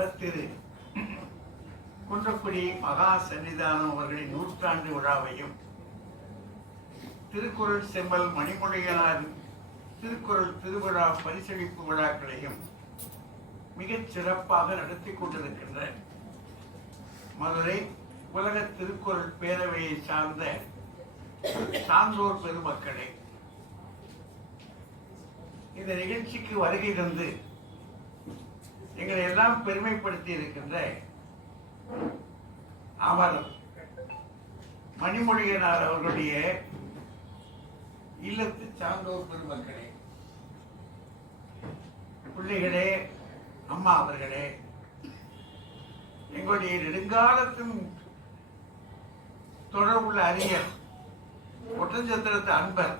அவர் திரு குன்றக்குடி மகா சன்னிதானம் அவர்களின் நூற்றாண்டு விழாவையும் திருக்குறள் செம்மல் மணிமொழிகளார் திருக்குறள் திருவிழா பரிசளிப்பு விழாக்களையும் மிகச் சிறப்பாக நடத்தி கொண்டிருக்கின்ற மதுரை உலக திருக்குறள் பேரவையை சார்ந்த சான்றோர் பெருமக்களே, இந்த நிகழ்ச்சிக்கு வருகை தந்து எங்களை எல்லாம் பெருமைப்படுத்தி இருக்கின்ற அவர் மணிமொழிகனார் அவர்களுடைய இல்லத்து சான்றோர் பெருமக்களே, பிள்ளைகளே, அம்மா அவர்களே, எங்களுடைய நெடுங்காலத்தின் தொடர்புள்ள அறிஞர் ஒட்டஞ்சத்திரத்து அன்பர்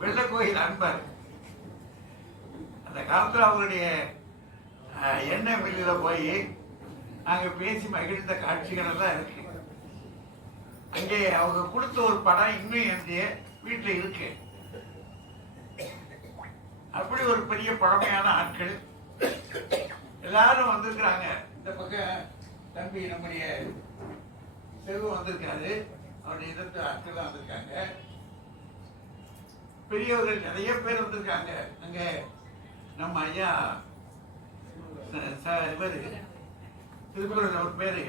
வெள்ளக்கோயில் அன்பர், அந்த காலத்தில் அவருடைய எண்ணெய் மில்லில போய் நாங்க பேசி மகிழ்ந்த காட்சிகள் எல்லாம் இருக்கு. அங்கே அவங்க கொடுத்த ஒரு படம் இன்னும் என்னுடைய வீட்டில் இருக்கு. அப்படி ஒரு பெரிய பழமையான ஆட்கள் எல்லாரும் வந்திருக்கிறாங்க. இந்த பக்கம் தம்பி நம்முடைய செல்வம் வந்திருக்காரு, அவருடைய இதற்கு ஆட்கள் வந்திருக்காங்க. பெரியவர்கள் நிறைய பேர் வந்திருக்காங்க. அங்க நம்ம ஐயா இவர் திருக்குறள் அவர் பேரு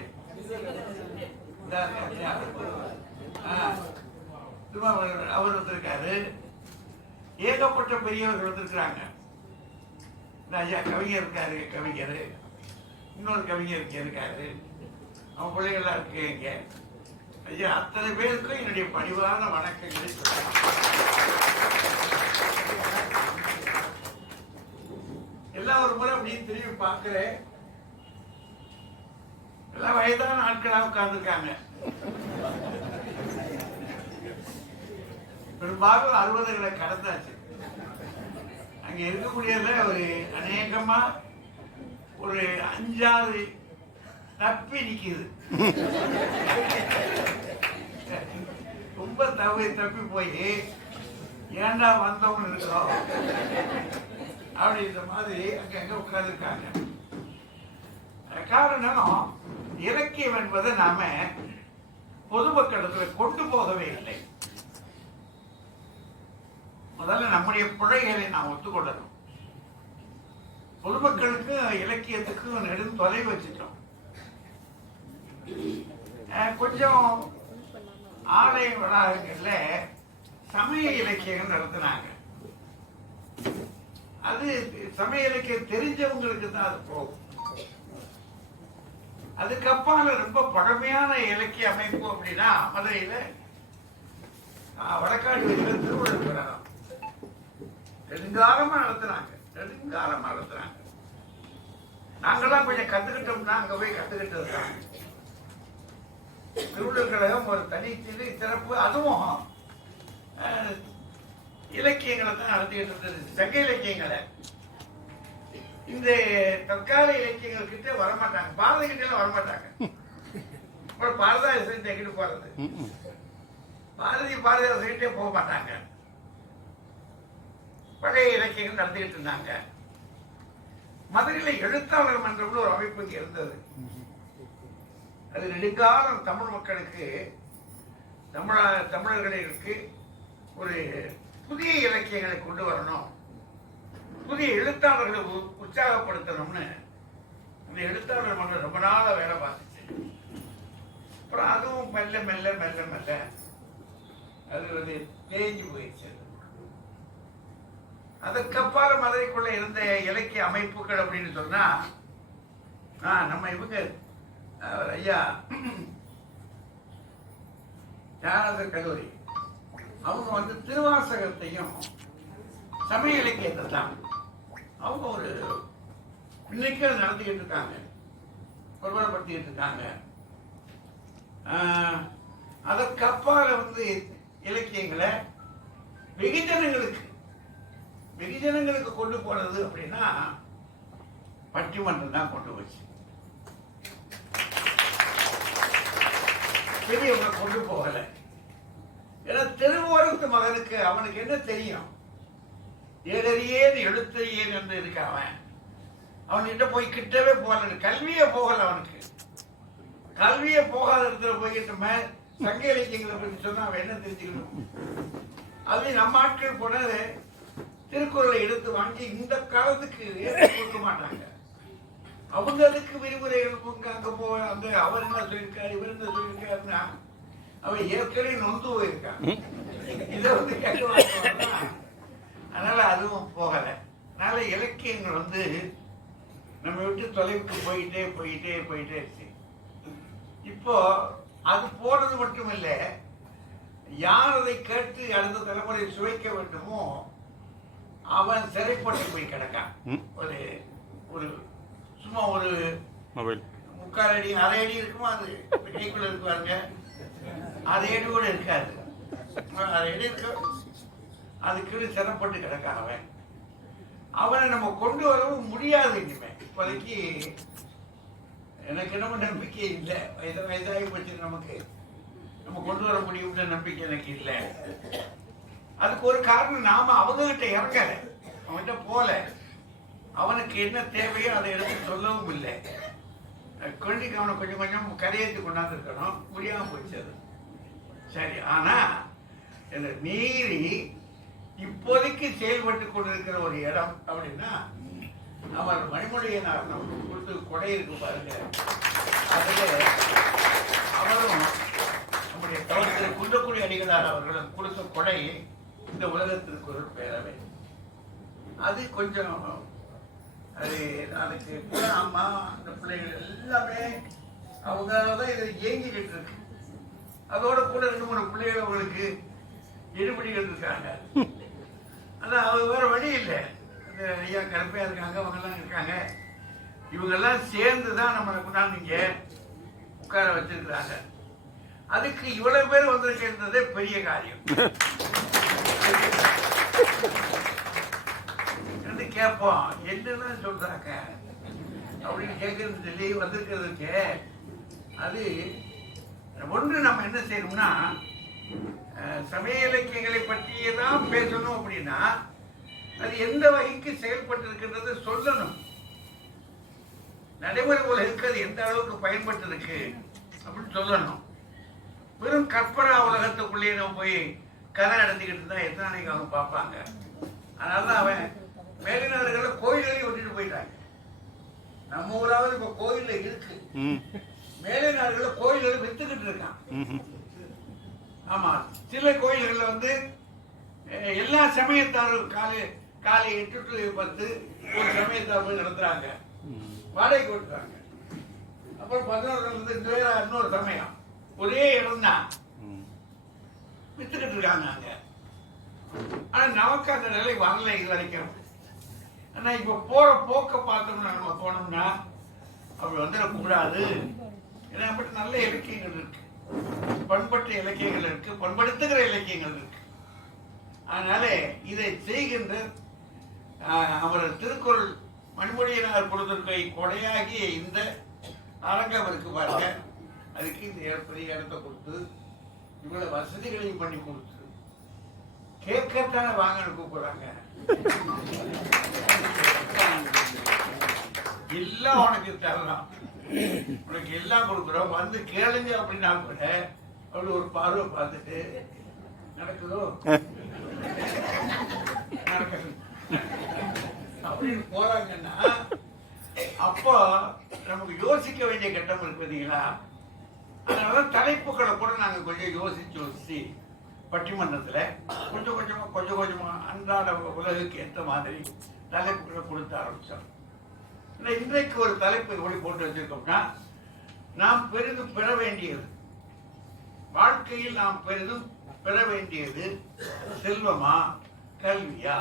அவர் வந்திருக்காரு. ஏகப்பட்ட பெரியவர்கள் வந்திருக்கிறாங்க. ஐயா கவிஞர் இருக்காரு, கவிஞர் இன்னொரு கவிஞர் இருக்காரு, அவன் பிள்ளைகள்லாம் இருக்கு. இங்க ஐயா அத்தனை பேருக்கும் என்னுடைய பணிவான வணக்கங்களை சொல்றேன். எல்லாம் ஒரு முறை அப்படின்னு திரும்பி பார்க்கிறேன். எல்லாம் வயதான ஆட்களா உட்கார்ந்துருக்காங்க. பெரும்பாலும் 60களை கடந்தாச்சு. அங்க இருக்கக்கூடியதுல ஒரு அநேகமா ஒரு 5 தப்பி நிக்குது. ரொம்ப தப்பி போய் ஏண்டா வந்தவங்க இருக்கிறோம் அப்படின்ற மாதிரி அங்க உட்கார்ந்துருக்காங்க. காரணம், இலக்கியம் என்பதை நாம பொதுமக்களிடத்துல கொண்டு போகவே இல்லை. முதல்ல நம்முடைய பிழைகளை நாம் ஒத்துக்கொள்ளணும். பொதுமக்களுக்கு இலக்கியத்துக்கு நெடும் தொலை வச்சுட்டோம். கொஞ்சம் ஆலய வளாகங்கள்ல சமய இலக்கியங்கள் நடத்தினாங்க. அது சமய இலக்கியம் தெரிஞ்சவங்களுக்கு தான் அது போகும். அதுக்கப்பால ரொம்ப பழமையான இலக்கிய அமைப்பு அப்படின்னா மதுரையில வடக்காடு வயதில் திருவள்ளுவர் கழகம் நெடுங்காலமா நடத்துறாங்க. நாங்கெல்லாம் கொஞ்சம் கத்துக்கிட்டோம்னா அங்க போய் கத்துக்கிட்டது தான். திருவள்ளுவர் கழகம் ஒரு தனி சிறப்பு. அதுவும் இலக்கியங்களை தான் நடத்திக்கிட்டு இருந்தது. சங்க இலக்கியங்களை இந்த தற்கால இலக்கியங்கள் கிட்ட வரமாட்டாங்க. பாரத கிட்ட வரமாட்டாங்க. பாரதாசன் கிட்ட போறது, பாரதிதாசன் கிட்டே போக மாட்டாங்க. பழைய இலக்கியங்கள் நடத்திக்கிட்டு இருந்தாங்க. மதுரையில எழுத்தாளர் மன்றம்னு ஒரு அமைப்பு இங்க இருந்தது. அது நெடுங்காலம் தமிழ் மக்களுக்கு, தமிழர்களுக்கு ஒரு புதிய இலக்கியங்களை கொண்டு வரணும், புதிய எழுத்தாளர்களை உற்சாகப்படுத்தணும்னு இந்த எழுத்தாளர் மன்றம் ரொம்ப நாளா வேலை பார்த்துச்சு. அப்புறம் அதுவும் மெல்ல மெல்ல மெல்ல மெல்ல அது தேங்கி போயிடுச்சு. அதுக்கப்பால மதுரைக்குள்ள இருந்த இலக்கிய அமைப்புகள் அப்படின்னு சொன்னா நம்ம இவங்க ஐயா ஞானசர் கல்லூரி அவங்க திருவாசகத்தையும் சமய இலக்கியத்தை தான் அவங்க ஒரு இன்னைக்கு நடத்திக்கிட்டு இருக்காங்க, பிரபலப்படுத்திக்கிட்டு இருக்காங்க. அதற்கப்பால இலக்கியங்களை வெகுஜனங்களுக்கு கொண்டு போனது அப்படின்னா பட்டிமன்றம் தான் கொண்டு போச்சு. பெரியவங்க கொண்டு போகல. ஏன்னா தெருவோரத்து மகனுக்கு அவனுக்கு என்ன தெரியும்? ஏறறியேது எழுத்தறியேன் என்று இருக்க அவன்கிட்ட போய் கிட்டவே போகல, கல்வியே போகல அவனுக்கு. கல்வியே போகாத இடத்துல போய்கிட்ட சங்க இலக்கியங்களை பற்றி சொன்னா அவன் என்ன தெரிஞ்சுக்கணும்? அது நம்ம ஆட்கள் போனது திருக்குறளை எடுத்து வாங்கி இந்த காலத்துக்கு கொடுக்க மாட்டாங்க. அவங்க அதுக்கு விரிவுரைகள் அங்க போ, அந்த அவர் என்ன சொல்லியிருக்காரு, இவர் என்ன சொல்லியிருக்காருன்னா அவன் ஏற்கனவே நொந்து போயிருக்கான். இதை வந்து கேட்க, அதனால அதுவும் போகல. அதனால இலக்கியங்கள் வந்து நம்ம விட்டு தொலைவுக்கு போயிட்டே போயிட்டே போயிட்டே இருக்கு. இப்போ அது போறது மட்டும் இல்லை, யார் அதை கேட்டு அடுத்த தலைமுறை சுவைக்க வேண்டுமோ அவன் சிறைப்பட்டு போய் கிடக்கான். ஒரு ஒரு சும்மா ஒரு மொபைல் 3/4 அடி 1/2 அடி இருக்குமா, அது கைக்குள்ள இருக்குவாருங்க, 1/2 அடி கூட இருக்காது, 1/2 அடி இருக்க, அதுக்கு சிறைப்பட்டு கிடக்கான் அவன். அவனை நம்ம கொண்டு வரவும் முடியாது. இனிமே இப்போதைக்கு எனக்கு என்னமோ நம்பிக்கை இல்லை. வயதாகி போச்சு நமக்கு, நம்ம கொண்டு வர முடியும்ன்ற நம்பிக்கை எனக்கு இல்லை. அதுக்கு ஒரு காரணம், நாம அவங்க கிட்ட இறங்கல, அவன்கிட்ட போல, அவனுக்கு என்ன தேவையோ அதை எடுத்து சொல்லவும் இல்லை. கொள்ளிக்கு அவனை கொஞ்சம் கொஞ்சம் கரையேற்றி கொண்டாந்து இருக்கணும், முடியாம போச்சு அது. சரி, ஆனா மீறி இப்போதைக்கு செயல்பட்டு கொண்டிருக்கிற ஒரு இடம் அப்படின்னா அவர் மணிமொழியனார் நமக்கு கொடுத்து கொடை இருக்கு பாருங்க. அதுல அவரும் நம்முடைய தவறு குன்றக்குடி அடிகளார் அவர்களும் கொடுத்த கொடை இந்த உலகத்திற்கு ஒரு பேரவை. அது கொஞ்சம் அது அதுக்கு கூட அம்மா அந்த பிள்ளைகள் எல்லாமே அவங்களாலதான் இதை இயங்கிக்கிட்டு இருக்கு. அதோட கூட 2-3 பிள்ளைகள் அவங்களுக்கு எடுபடிகள் இருக்காங்க. ஆனா அவங்க வேற வழி இல்லை. ஐயா கருப்பையா இருக்காங்க, அவங்க எல்லாம் இருக்காங்க, இவங்கெல்லாம் சேர்ந்துதான் நம்மளை கொண்டாந்து இங்க உட்கார வச்சிருக்கிறாங்க. அதுக்கு இவ்வளவு பேர் வந்திருக்கிறதே பெரிய காரியம். கேட்போம், என்னன்னு சொல்றாங்க அப்படின்னு கேட்கறது சொல்லி வந்திருக்கிறதுக்கு அது ஒன்று நம்ம என்ன செய்யணும்னா, சமய இலக்கியங்களை பற்றியதான் பேசணும். அப்படின்னா அது எந்த வகைக்கு செயல்பட்டு இருக்கின்றது சொல்லணும். நடைமுறை போல இருக்கிறது எந்த அளவுக்கு பயன்பட்டு இருக்கு அப்படின்னு சொல்லணும். வெறும் கற்பனா உலகத்துக்குள்ளேயே நம்ம போய் கதை நடத்திக்கிட்டு இருந்தா எத்தனை நாளைக்கு அவங்க பார்ப்பாங்க. அதனாலதான் அவன் மேலினார்களை கோயிலையும் விட்டுட்டு போயிட்டாங்க. நம்ம ஊராவது இப்ப கோயில்ல இருக்கு, மேலை நாடுகளை கோயில்களை வித்துக்கிட்டு இருக்கான். ஆமா, சில கோயில்கள்ல வந்து எல்லா சமயத்தாரும் காலை 8 to 10 ஒரு சமயத்தார் போய் நடத்துறாங்க, வாடகை கொடுக்குறாங்க. அப்புறம் 11 இந்த வேற இன்னொரு சமயம், ஒரே இடம் தான் வித்துக்கிட்டு இருக்காங்க அங்க. ஆனா நமக்கு அந்த நிலை வரல இது வரைக்கும். ஆனா இப்ப போற போக்க பார்த்தோம்னா நம்ம போனோம்னா அப்படி வந்துடக்கூடாது. ஏன்னா அப்படி நல்ல இலக்கியங்கள் இருக்கு, பண்பட்ட இலக்கியங்கள் இருக்கு, பண்படுத்துகிற இலக்கியங்கள் இருக்கு. அதனால இதை செய்கின்ற அவர் திருக்குறள் மணிமொழியினார் கொடுத்திருக்கை கொடையாகிய இந்த அரங்கம் இருக்கு பாருங்க, அதுக்கு இந்த பெரிய இடத்தை கொடுத்து இவ்வளவு வசதிகளையும் பண்ணி கொடுத்து கேட்கத்தானே வாங்கன்னு கூப்பிடுறாங்க. எல்லாம் உனக்கு தரலாம், உனக்கு எல்லாம் கொடுக்குறோம், வந்து கேளுங்க அப்படின்னா கூட அப்படி ஒரு பார்வை பார்த்துட்டு நடக்குதோ அப்படின்னு போறாங்கன்னா அப்போ நமக்கு யோசிக்க வேண்டிய கட்டம் இருக்கு பார்த்தீங்களா. அதனால தலைப்புகளை கூட நாங்க கொஞ்சம் யோசிச்சு பட்டிமன்றத்துல கொஞ்சம் கொஞ்சமா அன்றாட உலகுக்கு ஏற்ற மாதிரி தலைப்புகளை கொடுத்த ஆரம்பிச்சோம். இன்றைக்கு ஒரு தலைப்பு எப்படி போட்டு வச்சிருக்கோம்னா, நாம் பெரிதும் பெற வேண்டியது, வாழ்க்கையில் நாம் பெரிதும் பெற வேண்டியது செல்வமா கல்வியா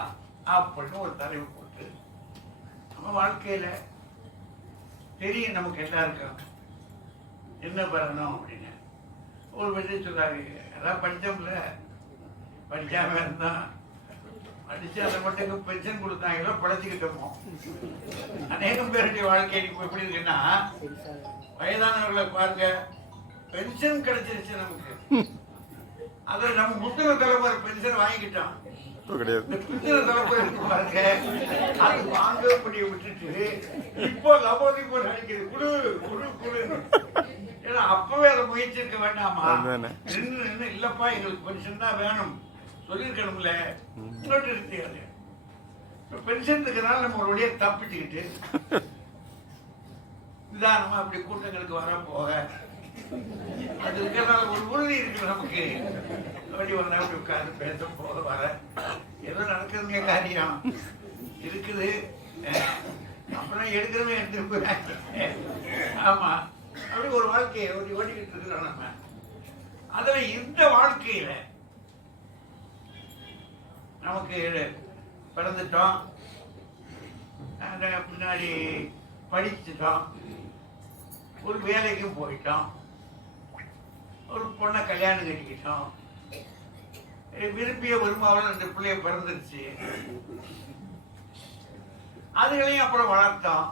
அப்படின்னு ஒரு தலைப்பு போட்டு நம்ம வாழ்க்கையில தெரியும் நமக்கு எல்லாருக்கும் என்ன பெறணும் அப்படின்னு ஒரு விஷயம் சொல்றாங்க. எல்லாம் படிச்சோம்ல, படிக்காம இருந்தா படிச்சு அதை மட்டும் பென்ஷன் கொடுத்தாங்களோ படைச்சுக்கிட்டோமோ. அநேகம் பேருடைய வாழ்க்கை எப்படி இருக்குன்னா, வயதானவர்களை பாருங்க, பென்ஷன் கிடைச்சிருச்சு நமக்கு, அதை நம்ம முத்திர தலைமுறை பென்ஷன் வாங்கிக்கிட்டோம், கிடையாது. இந்த பிந்தின தலைப்பு இருக்கு பாருங்க, அது வாங்கப்படிய விட்டுட்டு இப்போ லபோதிப்போ நினைக்கிறது குடு குடு குடு. ஏன்னா அப்பவே அதை முயற்சி இருக்க வேண்டாமா? நின்று நின்று இல்லப்பா எங்களுக்கு பென்ஷன் தான் வேணும் சொல்லியிருக்கணும்ல, இங்கோட்டு இருக்காது. இப்போ பென்ஷன் இருக்கிறனால நம்ம ஒரு வழியை தப்பிச்சுக்கிட்டு நிதானமா அப்படி கூட்டங்களுக்கு வர போக அது இருக்கிறனால ஒரு உறுதி இருக்கு நமக்கு. வழி வர அப்படி உட்காந்து பேச போக வர ஏதோ நடக்குதுங்க காரியம் இருக்குது. அப்புறம் எடுக்கிறவங்க எடுத்து ஆமா அப்படி ஒரு வாழ்க்கையை ஓடிக்கிட்டு இருக்கிறோம் நம்ம. அதுல இந்த வாழ்க்கையில நமக்கு பிறந்துட்டோம், பின்னாடி படிச்சுட்டோம், ஒரு வேலைக்கும் போயிட்டோம், ஒரு பொண்ணை கல்யாணம் கட்டிக்கிட்டோம், விரும்பிய வருமாவில் 2 பிள்ளைய பிறந்துருச்சு. அதுகளையும் அப்புறம் வளர்த்தோம்,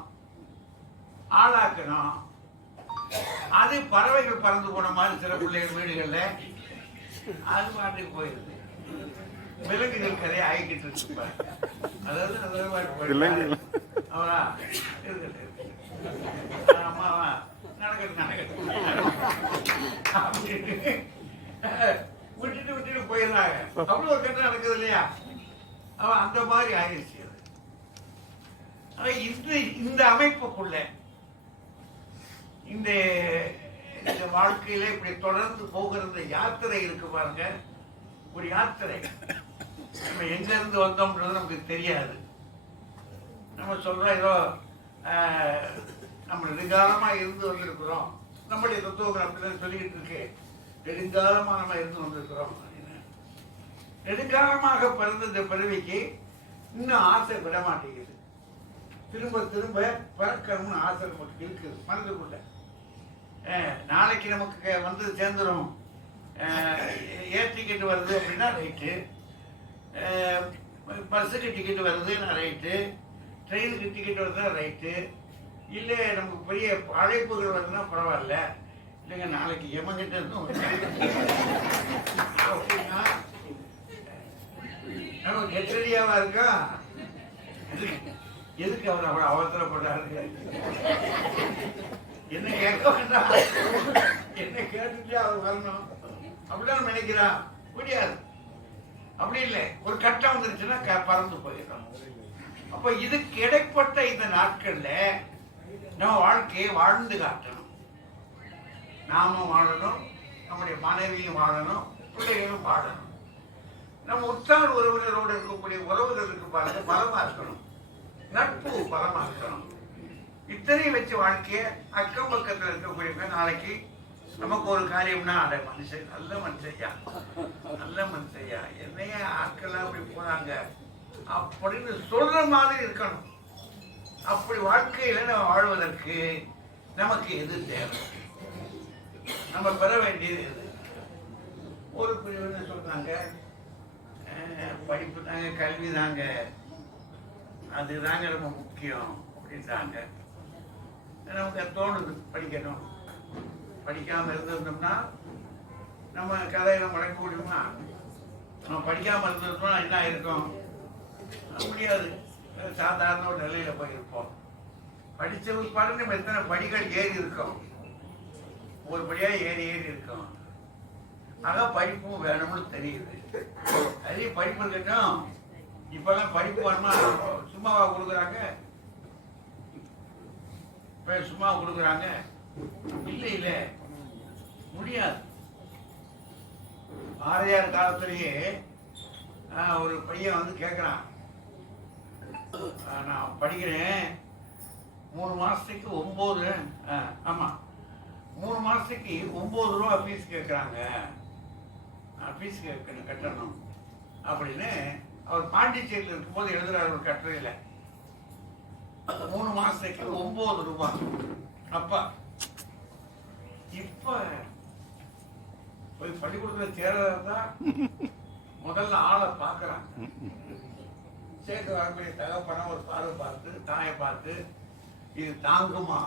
ஆளாக்கணும். அது பறவைகள் பறந்து போன மாதிரி சில பிள்ளைகள் வீடுகள்ல அது மாட்டுக்கு போயிருது. விலங்குகள் கதையை ஆகிக்கிட்டு இருக்கு. அதாவது அவரா அம்மாவா நடக்கட்டும் நடக்கட்டும் விட்டுட்டு விட்டுட்டு போயிடுறாங்க. அவ்வளவு ஒரு கட்டம் நடக்குது இல்லையா? அவன் அந்த மாதிரி ஆயிடுச்சு. இந்த அமைப்புக்குள்ள இந்த வாழ்க்கையில இப்படி தொடர்ந்து போகிற யாத்திரை இருக்கு பாருங்க. ஒரு யாத்திரை. நம்ம எங்க இருந்து வந்தோம்ன்றது நமக்கு தெரியாது. நம்ம சொல்றோம் ஏதோ நம்ம நெடுங்காலமா இருந்து வந்திருக்கிறோம், நம்முடைய தத்துவங்கள் அப்படிதான் சொல்லிக்கிட்டு இருக்கு. நெடுங்காலமா நம்ம இருந்து வந்திருக்கிறோம். நெடுங்காலமாக பிறந்த இந்த பிறவிக்கு இன்னும் ஆசை விட மாட்டேங்குது. திரும்ப திரும்ப பிறக்கணும்னு ஆசை நமக்கு இருக்குது மனதுக்குள்ள. நாளைக்கு நமக்கு வந்து சேர்ந்துடும், ஏர் டிக்கெட் வருது அப்படின்னா ரைட்டு, பஸ்ஸுக்கு டிக்கெட் வருதுன்னா ரைட்டு, ட்ரெயினுக்கு டிக்கெட் வருதுன்னா ரைட்டு, இல்லை நமக்கு பெரிய அழைப்புகள் வருதுன்னா பரவாயில்ல, இல்லைங்க நாளைக்கு எமங்கிட்ட இருந்தும் அப்படின்னா நமக்கு கெட்டடியாவா இருக்கா? எதுக்கு அவர் அவ்வளோ அவசரப்பட்டாரு? என்ன கேட்க வேண்டாம், என்ன கேட்டுட்டு அவர் வரணும் அப்படிதான் நினைக்கிறான். முடியாது. அப்படி இல்லை, ஒரு கட்டம் வந்துருச்சுன்னா பறந்து போயிடும். அப்ப இதுக்கு இடைப்பட்ட இந்த நாட்கள்ல நம்ம வாழ்க்கையை வாழ்ந்து காட்டணும். நாமும் வாழணும், நம்முடைய மனைவியும் வாழணும், பிள்ளைகளும் வாழணும். நம்ம உற்றார் உறவினரோடு இருக்கக்கூடிய உறவுகளுக்கு பாருங்க பலமா இருக்கணும், நட்பு பலமா இருக்கணும். இத்தனையும் வச்சு வாழ்க்கைய அக்கம் பக்கத்தில் இருக்கக்கூடிய நாளைக்கு நமக்கு ஒரு காரியம்னா அட மனுஷன் நல்ல மனுஷையா, நல்ல மனுஷையா, என்னைய ஆட்கள் அப்படி போனாங்க அப்படின்னு சொல்ற மாதிரி இருக்கணும். அப்படி வாழ்க்கையில நம்ம வாழ்வதற்கு நமக்கு எது தேவை? நம்ம பெற வேண்டியது எது? ஒரு பிரிவு சொல்றாங்க படிப்பு தாங்க, கல்வி தாங்க, அதுதாங்க ரொம்ப முக்கியம் அப்படின்றாங்க. நமக்கு தோணுது படிக்கணும். படிக்காம இருந்திருந்தோம்னா நம்ம கதையில முடக்க முடியுமா? நம்ம படிக்காம இருந்திருந்தோம்னா என்ன இருக்கும்? முடியாது, சாதாரண ஒரு நிலையில போயிருப்போம். படிச்சவங்க பாருங்க நம்ம எத்தனை படிகள் ஏறி இருக்கோம், ஒரு படியா ஏறி ஏறி இருக்கோம். ஆக படிப்பும் வேணும்னு தெரியுது. அதே படிப்பு இருக்கட்டும். இப்பெல்லாம் படிப்பு வேணுமா சும்மாவா கொடுக்குறாங்க? சும்மா கொடுக்குறாங்க? இல்லை இல்ல, முடியாது. பாரதியார் காலத்திலேயே ஒரு பையன் வந்து கேட்கிறான், நான் படிக்கிறேன் 3 மாசத்துக்கு 9, ஆமா 3 மாசத்துக்கு 9 ரூபா ஃபீஸ் கேட்குறாங்க, ஃபீஸ் கட்டணும் அப்படின்னு அவர் பாண்டிச்சேரியில் இருக்கும்போது எழுதுறாரு ஒரு கட்டுரையில. 3 மாசத்துக்கு 9 ரூபாய். அப்பா இப்ப போய் பள்ளிக்கூடத்துல சேர்றதா முதல்ல ஆளை பாக்குறாங்க. சேர்த்து வரக்கூடிய தகப்பன ஒரு பார்வை பார்த்து, தாயை பார்த்து, இது தாங்குமா?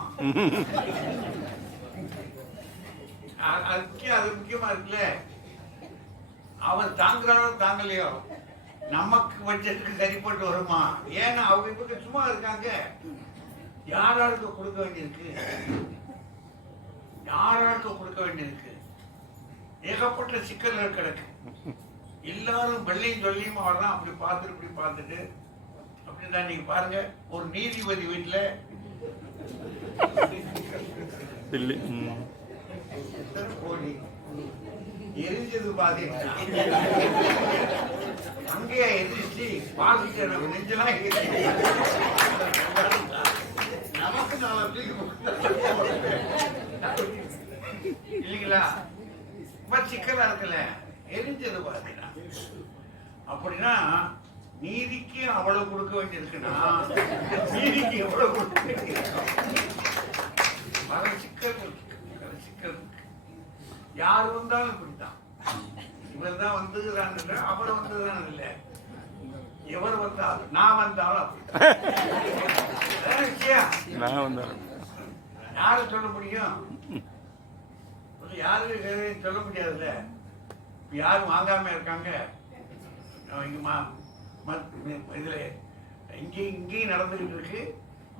அது முக்கியமா இருக்குல்ல. அவன் தாங்குறானோ தாங்கலையோ, நமக்கு பட்ஜெட்டுக்கு சரிப்பட்டு வருமா? ஏன்னா அவங்க இப்ப சும்மா இருக்காங்க. யாராருக்கு கொடுக்க வேண்டியிருக்கு, யாராருக்கு கொடுக்க வேண்டியிருக்கு, ஏகப்பட்ட சிக்கல்கள் கிடக்கு. எல்லாரும் வெள்ளையும் சொல்லியும் வர்றான். அப்படி பார்த்துட்டு இப்படி பார்த்துட்டு அப்படிதான். நீங்க பாருங்க, ஒரு நீதிபதி வீட்டுல கோழி எரிஞ்சது பாதி அங்கேயே எதிர்த்து பாதிக்க நெஞ்செல்லாம் நமக்கு இல்லைங்களா? ரொம்ப சிக்கலா இருக்குல்ல, எரிஞ்சது பாத்தீங்கன்னா. அப்படின்னா நீதிக்கு அவ்வளவு கொடுக்க வேண்டியிருக்குன்னா நீதிக்கு எவ்வளவு கொடுக்க வேண்டியிருக்கு? பல சிக்கல் சிக்கல். யாரு வந்தாலும் இப்படித்தான். இவர் தான் வந்துதான் இல்லை, அவர் வந்துதான் இல்லை. எவர் வந்தாலும், நான் வந்தாலும் அப்படித்தான். யாரு சொல்ல முடியும்? யாரு சொல்ல முடியாதுல்ல. யாரும் வாங்காம இருக்காங்க. இதுல இங்கேயும் நடந்துகிட்டு இருக்கு,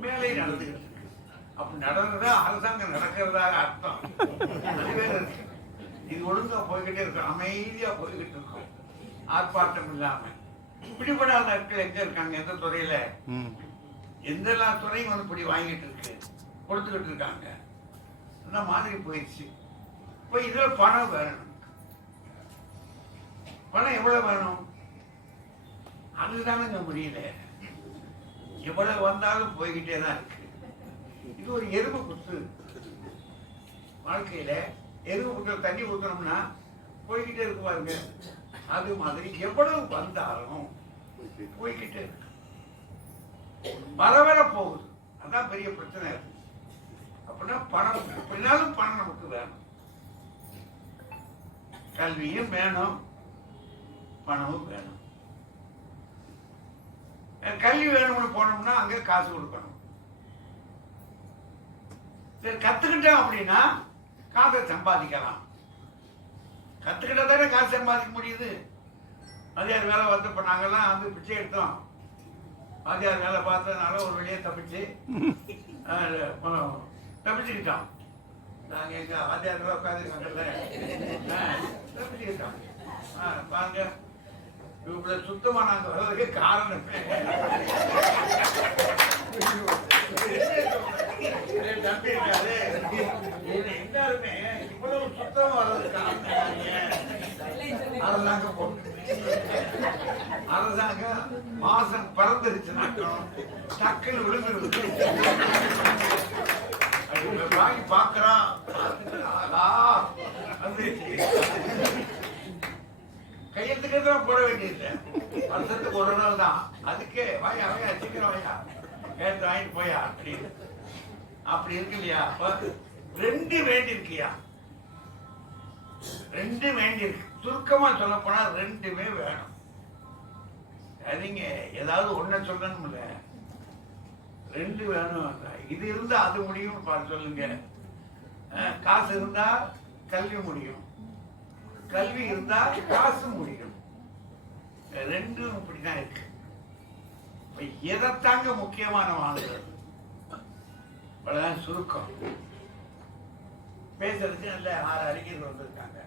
மேலேயும் நடந்துகிட்டு இருக்கு. அப்படி நடந்ததா அரசாங்கம் நடக்கிறதாக அர்த்தம். இருக்கு. இது ஒழுங்கா போய்கிட்டே இருக்கும், அமைதியா போய்கிட்டு இருக்கும், ஆர்ப்பாட்டம் இல்லாம. பிடிபடாத ஆட்கள் எங்க இருக்காங்க? எந்த துறையில? எந்த துறையும் வந்து இப்படி வாங்கிட்டு இருக்கு, கொடுத்துக்கிட்டு இருக்காங்க. அந்த மாதிரி போயிடுச்சு. இப்ப இதுல பணம் வேணும். பணம் எவ்வளவு வேணும்? அதுதானங்க முடியல. எவ்வளவு வந்தாலும் போய்கிட்டே தான் இருக்கு. இது ஒரு எறும்பு குத்து. வாழ்க்கையில எறும்பு குத்துல தண்ணி ஊத்தணும்னா போய்கிட்டே இருக்கு பாருங்க. அது மாதிரி எவ்வளவு வந்தாலும் போய்கிட்டே இருக்கு, வர போகுது. அதான் பெரிய பிரச்சனை இருக்கு. அப்படின்னா பணம், எப்படினாலும் பணம் நமக்கு வேணும். கல்வியும் வேணும், பணமும் வேணும். கல்வி வேணும்னு போனோம்னா அங்க காசு கொடுக்கணும். சரி, கத்துக்கிட்டோம் அப்படின்னா காசை சம்பாதிக்கலாம். கத்துக்கிட்டா தானே காசு சம்பாதிக்க முடியுது. வாத்தியார் வேலை பார்த்து, இப்ப நாங்கெல்லாம் வந்து பிச்சை எடுத்தோம். வாத்தியார் வேலை பார்த்ததுனால ஒரு வழியே தப்பிச்சுக்கிட்டோம். நாங்க எங்க வாத்தியார் உட்காந்து தப்பிச்சுக்கிட்டோம். பாருங்க, இவ்வளவு சுத்தமா நாங்க வர்றதுக்கு காரணம் தம்பி இருக்காது. எல்லாருமே இவ்வளவு சுத்தமா வர்றதுக்கு அரசாங்கம் போட்டு, அரசாங்கம் மாசம் பறந்துருச்சுனாக்கும் டக்குன்னு விழுந்துருக்கு. வாங்கி பாக்குறான், கையெழுத்துக்கு போட வேண்டியது. வருஷத்துக்கு ஒரு நாள் தான். அதுக்கே வாயா வாயா சீக்கிரம் வாயா, கேட்டு வாங்கிட்டு போயா அப்படின்னு. அப்படி இருக்கு இல்லையா? ரெண்டு வேண்டி இருக்கியா, ரெண்டு வேண்டி இருக்கு. சுருக்கமா சொல்ல போனா ரெண்டுமே வேணும். நீங்க ஏதாவது ஒன்ன சொல்லணும் இல்ல, ரெண்டு வேணும். இது இருந்தா அது முடியும் பார்த்து சொல்லுங்க. காசு இருந்தா கல்வி முடியும், கல்வி இருந்தா காசு முடியும். ரெண்டும் இப்படிதான் இருக்கு. எதைத்தாங்க முக்கியமான வாங்குறது? அவ்வளவுதான் சுருக்கம். பேசுறதுக்கு நல்ல 6 அறிஞர்கள் வந்திருக்காங்க.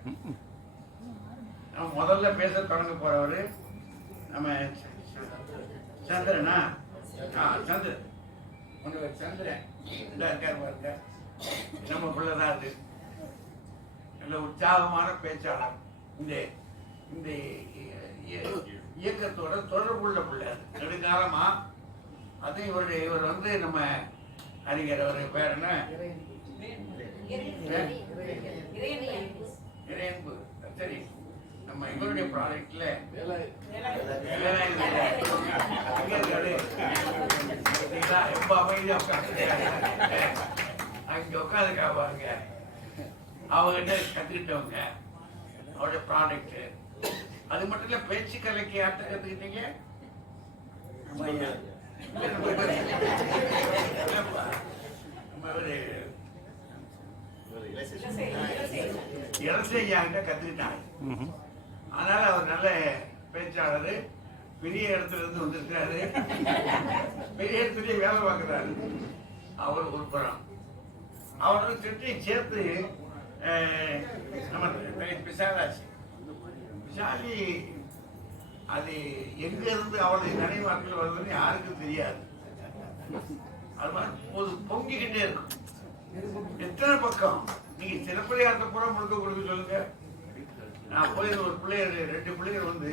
நம்ம முதல்ல பேச தொடங்க போறவரு நம்ம சந்திரனா? சந்திரன், சந்திரன் இருக்காரு பாருங்க. நம்ம பிள்ளைதான் அது. நல்ல உற்சாகமான பேச்சாளர். இந்த இந்த இயக்கத்தோட தொடர்புள்ள பிள்ளை. நெடுங்காலமா அது இவர் வந்து நம்ம அறிஞர், அவர் பேர் என்ன? இறையன்பு. சரி, நம்ம இவருடைய ப்ராஜெக்ட்ல ரொம்ப அமைதியா உட்காந்து அங்க உட்காந்துக்கா பாருங்க. அவங்ககிட்ட கத்துக்கிட்டவங்க, அவருடைய ப்ராடக்ட். அது மட்டும் இல்ல, பேச்சு கலைக்கு யார்கிட்ட கத்துக்கிட்டீங்க? இளசையா கத்துக்கிட்டாங்க. அதனால அவர் நல்ல பேச்சாளர். பெரிய இடத்துல இருந்து வந்திருக்காரு, பெரிய இடத்துலயே வேலை பார்க்கிறாரு. அவர் ஒரு புறம் அவரோட திட்டையும் சேர்த்து நம்ம பிசாலாச்சு. பிசாலி அது எங்க இருந்து அவளுடைய நினைவாற்றல் வருதுன்னு யாருக்கும் தெரியாது. அது மாதிரி பொங்கிக்கிட்டே இருக்கும். எத்தனை பக்கம் நீங்க சிலப்பதிகாரத்தை பூரா முழுக்க கொடுக்க சொல்லுங்க. நான் போய் ஒரு பிள்ளைகள் 2 பிள்ளைகள் வந்து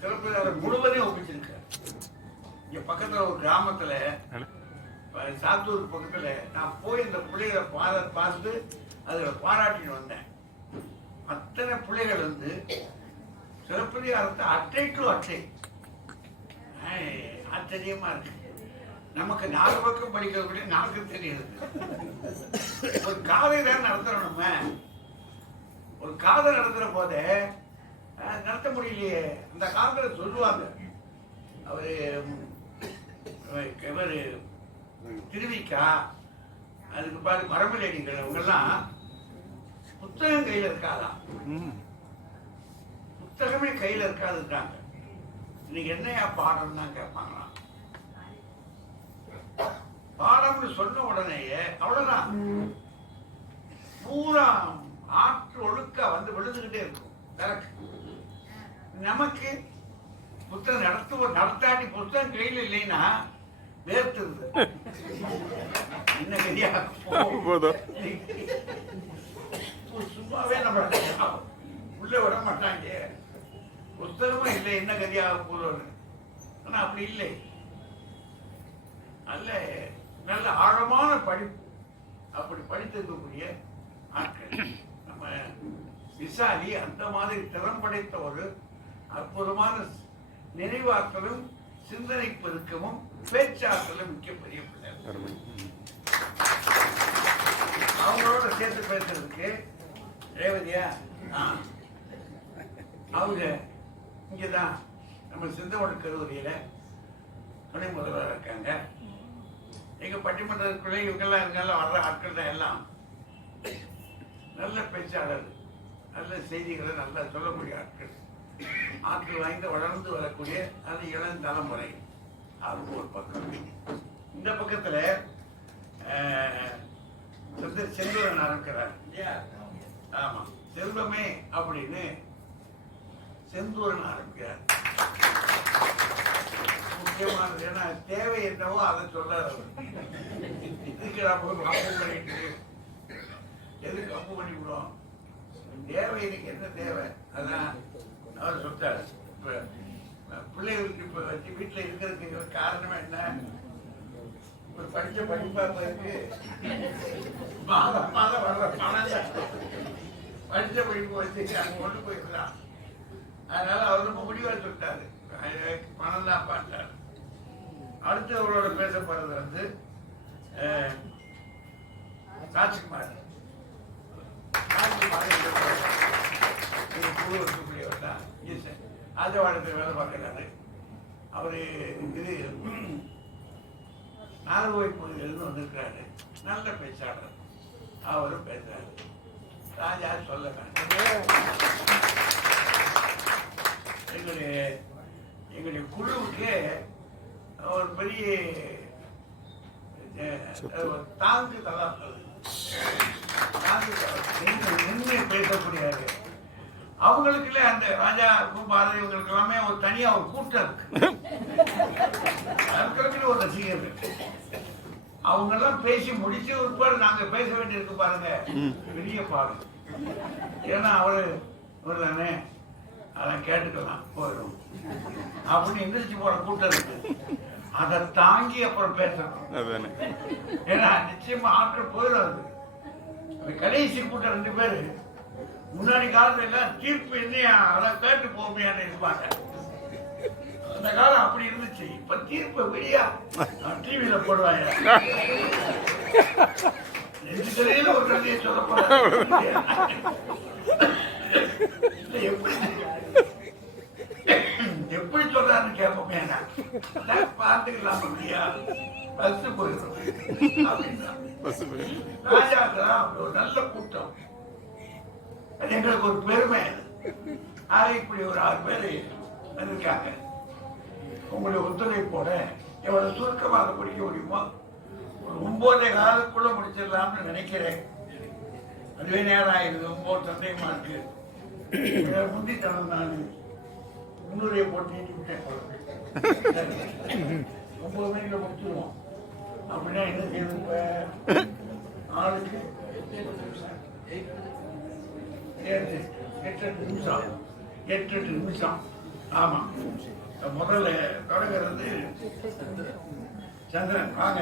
சிலப்பதிகாரம் முழுவதையும் ஒப்பிச்சிருக்க. இங்க பக்கத்துல ஒரு கிராமத்துல சாத்தூர் பக்கத்துல நான் போய் இந்த பிள்ளைகளை பார்த்து அதுல பாராட்டிட்டு வந்தேன். அத்தனை பிள்ளைகள் வந்து சிலப்பதிகாரத்தை அட்டை டு அட்டை. ஆச்சரியமா இருக்கு. நமக்கு 4 பக்கம் படிக்கிறதுக்குள்ளே நமக்கு தெரியுது. ஒரு காதை தான் நடத்துறோம். நம்ம ஒரு காதை நடத்துற போதே நடத்த முடியலையே. அந்த காலத்துல சொல்லுவாங்க, அவரு திருவிக்கா, அதுக்கு பாரு மரமலேடிகள் அவங்கெல்லாம் புத்தகம் கையில இருக்காதான், புத்தகமே கையில இருக்காதுன்றாங்க. இன்னைக்கு என்னையா பாடம் தான் கேட்பாங்களாம். பாடம்னு சொன்ன உடனேயே அவ்வளவுதான், பூரா ஆற்று ஒழுக்க வந்து விழுந்துகிட்டே இருக்கும். நமக்கு புத்தகம் நடத்தாட்டி புத்தகம் கையில் இல்லைன்னா வேர்த்துருது. என்ன கரியா சும்மாவே நம்ம உள்ள விட மாட்டாங்க. புத்தகமும் இல்லை, என்ன கரியாக போறோன்னு. ஆனா அப்படி இல்லை. நல்ல ஆழமான படிப்பு. அப்படி படித்திருக்கக்கூடிய ஆட்கள் நம்ம விசாலி அந்த மாதிரி திறம் படைத்த ஒரு அற்புதமான நினைவாற்றலும் சிந்தனை பெருக்கமும் பேச்சாற்றலும் மிகப்பெரிய பிள்ளை. அவங்களோட சேர்த்து பேசுறதுக்கு ரேவதியா அவங்க இங்கதான் நம்ம சிந்தவன கல்லூரியில துணை முதல்வர் இருக்காங்க. எங்க பட்டிமன்றத்துக்குள்ளே இவங்கெல்லாம் இருந்தாலும் வர்ற ஆட்கள் தான் எல்லாம் நல்ல பேச்சாளர், நல்ல செய்திகளை நல்லா சொல்லக்கூடிய ஆட்கள், ஆட்கள் வாய்ந்த வளர்ந்து வரக்கூடிய அது இளம் தலைமுறை. அது ஒரு பக்கம். இந்த பக்கத்துல செல்வன் இருக்கிறார். ஆமா, செல்வமே அப்படின்னு செந்தூரன் ஆரம்பிக்கிறார். முக்கியமானது ஏன்னா தேவை என்னவோ அதை சொல்றாரு. இதுக்கு நம்ம கப்பு பண்ணிட்டு எதுக்கு கப்பு பண்ணி விடும், தேவை எனக்கு என்ன தேவை அதான் அவர் சொல்றாரு. பிள்ளைகளுக்கு இப்ப வச்சு வீட்டுல இருக்கிறதுக்கு காரணம் என்ன, ஒரு படிச்ச படிப்பா இருக்கு, மாதம் மாதம் வர்ற பணம் படிச்ச படிப்பு வச்சு அங்க கொண்டு போயிருக்கிறான். அதனால அவர் ரொம்ப முடிவா சொல்லிட்டாரு, பணம் தான் பார்த்தாரு. அடுத்து அவரோட பேச போறது வந்து ராஜ்குமார். குழுவக்கூடியவர் தான் ஆஜவாடத்தில் வேலை பார்க்கிறாரு. அவரு இது நாகர்கோவில் பகுதியிலிருந்து வந்திருக்கிறாரு. நல்ல பேச்சாளர். அவரும் பேசுறாரு. ராஜா சொல்ல எங்களுடைய குழுவுக்கு ஒரு பெரிய தாங்கு தளம், நின்று பேசக்கூடியாரு. அவங்களுக்குள்ள அந்த ராஜா பாரதி இவங்களுக்கு எல்லாமே ஒரு தனியா ஒரு கூட்டம் இருக்கு. அதுக்கு ஒரு ரசிகர் இருக்கு. அவங்க எல்லாம் பேசி முடிச்சு உட்பாடு நாங்க பேச வேண்டியிருக்கு பாருங்க, பெரிய பாடு. ஏன்னா அவரு தானே அதான் கேட்டுக்கலாம் போயிடும் அப்படின்னு எந்திரிச்சு போற கூட்டம் இருக்கு. அதை தாங்கி அப்புறம் பேசணும். ஏன்னா நிச்சயமா ஆட்கள் போயிடாது. கடைசி கூட்டம் 2 பேரு முன்னாடி காலத்துல எல்லாம் தீர்ப்பு என்னையா அதை கேட்டு போமையான்னு இருப்பாங்க. அந்த காலம் அப்படி இருந்துச்சு. இப்ப தீர்ப்பு வெளியா டிவியில போடுவாங்க. நெஞ்சுக்கரையில ஒரு கதையை சொல்ல போறாங்க. எப்படி சொல்றாருன்னு கேட்போமே, பார்த்துக்கலாம் இல்லையா, பஸ் போயிடும் அப்படின்னா. ராஜாக்கெல்லாம் ஒரு நல்ல கூட்டம். அது எங்களுக்கு ஒரு பெருமை. இப்படி ஒரு 6 பேர் இருக்காங்க. உங்களுடைய ஒத்துழைப்போட எவ்வளவு சுருக்கமாக முடிக்க முடியுமோ ஒரு 9 காலத்துக்குள்ள முடிச்சிடலாம்னு நினைக்கிறேன். அதுவே நேரம் ஆயிடுது. 9 சந்தேகமா இருக்கு. முந்தித்தனம் நான் முன்னுரையை போட்டு நீட்டி விட்டேன். 9 மணிக்குள்ள முடிச்சிருவோம். அப்படின்னா என்ன செய்யணும்? இப்ப ஆளுக்கு 8 நிமிஷம். ஆமா, முதல்ல தொடங்குறது சந்திரன். வாங்க.